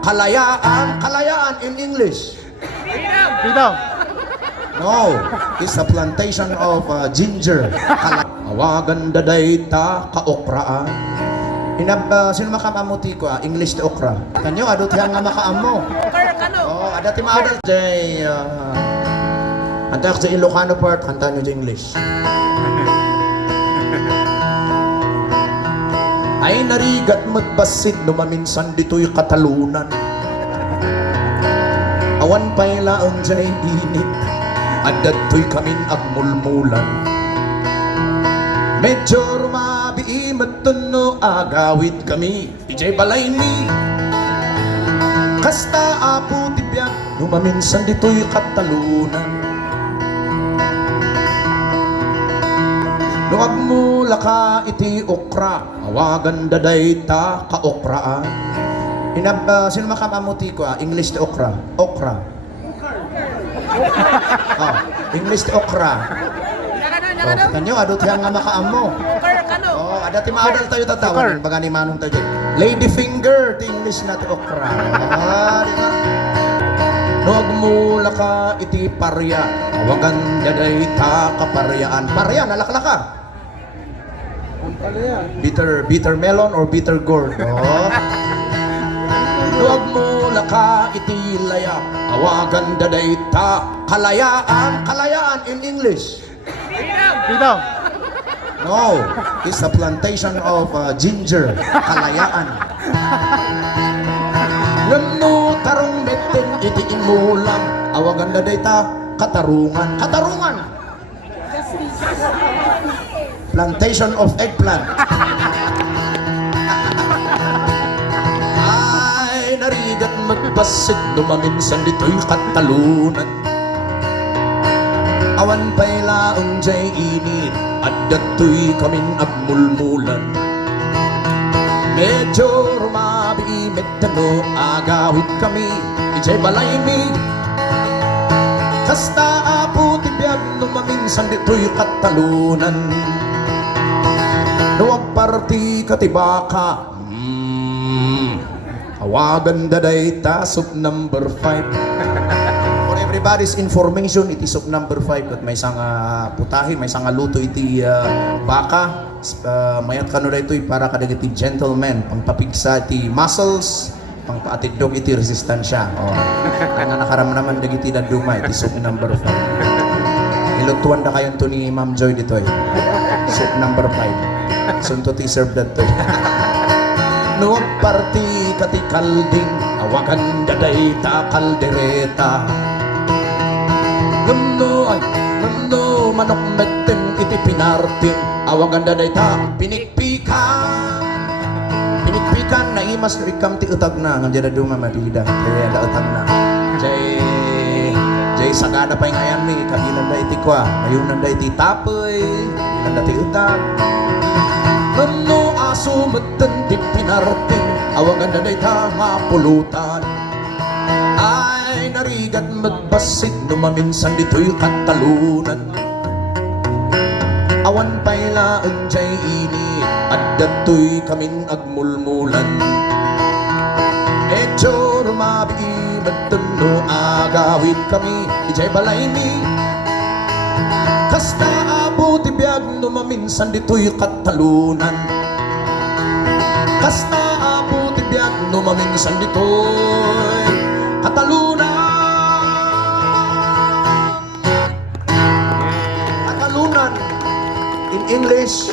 Kalayaan. Kalayaan in English. Freedom. No, it's a plantation of ginger. Awagan dadayta kaokraan. Sino makamamuti ko English to okra. Kanyo, adot yang nga makaamo. Oh, adati maadal jay. Antak sa Ilocano part, kanta nyo sa English. Ay narigat magbasid numaminsan dito'y katalunan. Awan pa'y laang jay init. Adato'y kaming agmulmulan. Medyo rumabi matuno agawid kami. Ijay balay mi. Kasta apo tibyak numaminsan dito'y katalunan. Nuwag mula ka iti okra. Awagan dadayta ka okraan. Sino makamamuti ko English to okra. Okra. Oh, English to okra. Oh, kanyo, adot yang nga makaamo. Oh, adati maadal tayo tatawan. Baga ni manong tayo. Lady finger, ti English na to okra. Ah, di ba? Nuwag mula ka iti parya. Awagan dadayta ka paryaan. Parya, nalakla ka. Bitter melon or bitter gourd. Oh. Huwag mo laka iti laya. Awagan dadayta kalayaan. Kalayaan in English. Freedom. No, it's a plantation of ginger. Kalayaan. Ngano tarong metin iti imulang. Awagan dadayta katarungan. Katarungan. Plantation of eggplant. Ay, narigat magbasid dumaminsan dito'y katalunan. Awan pa'y laong jay init at dato'y kaming agmulmulan. Medyo rumabi metano agawid kami. Ijay balay mi. Kasta apo tibiyag numaminsan dito'y katalunan. Nuwag parti katibaka. Awagan dadayta sub number 5. For everybody's information, it is sub number 5. At may sanga putahe, may sanga luto iti baka. Mayat kano da ito'y para kadagiti gentleman. Pangpapigsa iti muscles. Pangpaatidog iti resistansya. Oh. Kaya nakaramnaman dagiti na dumay. Iti sub number 5. Ilutuan na kayo to ni Ma'am Joy dito'y. Sub number 5. Sunto ti serve that to. No parti kati kalding. Awagan dadayta kaldereta. Gamno manok metten iti pinartin. Awagan dadayta pinikpikan. Pinikpikan na imas rikam ti utag na. Nga dyan na dumamabida. Kaya da utag na. Jay sagana pa yung ayan mi. Kagilan da iti kwa. Ayunan da iti tapoy. Kagilan da iti utag. Ano aso meten di pinarating. Awagan na dayta mapulutan. Ay narigat magbasid numaminsan dito'y katalunan. Awan pa'y laang jay init at dato'y kaming agmulmulan. Medyo rumabi matuno agawid kami. Ijay balay mi. Kasta apo tibiyag numaminsan dito'y katalunan. Kasta apo tibiyag numaminsan dito'y katalunan. Katalunan in English.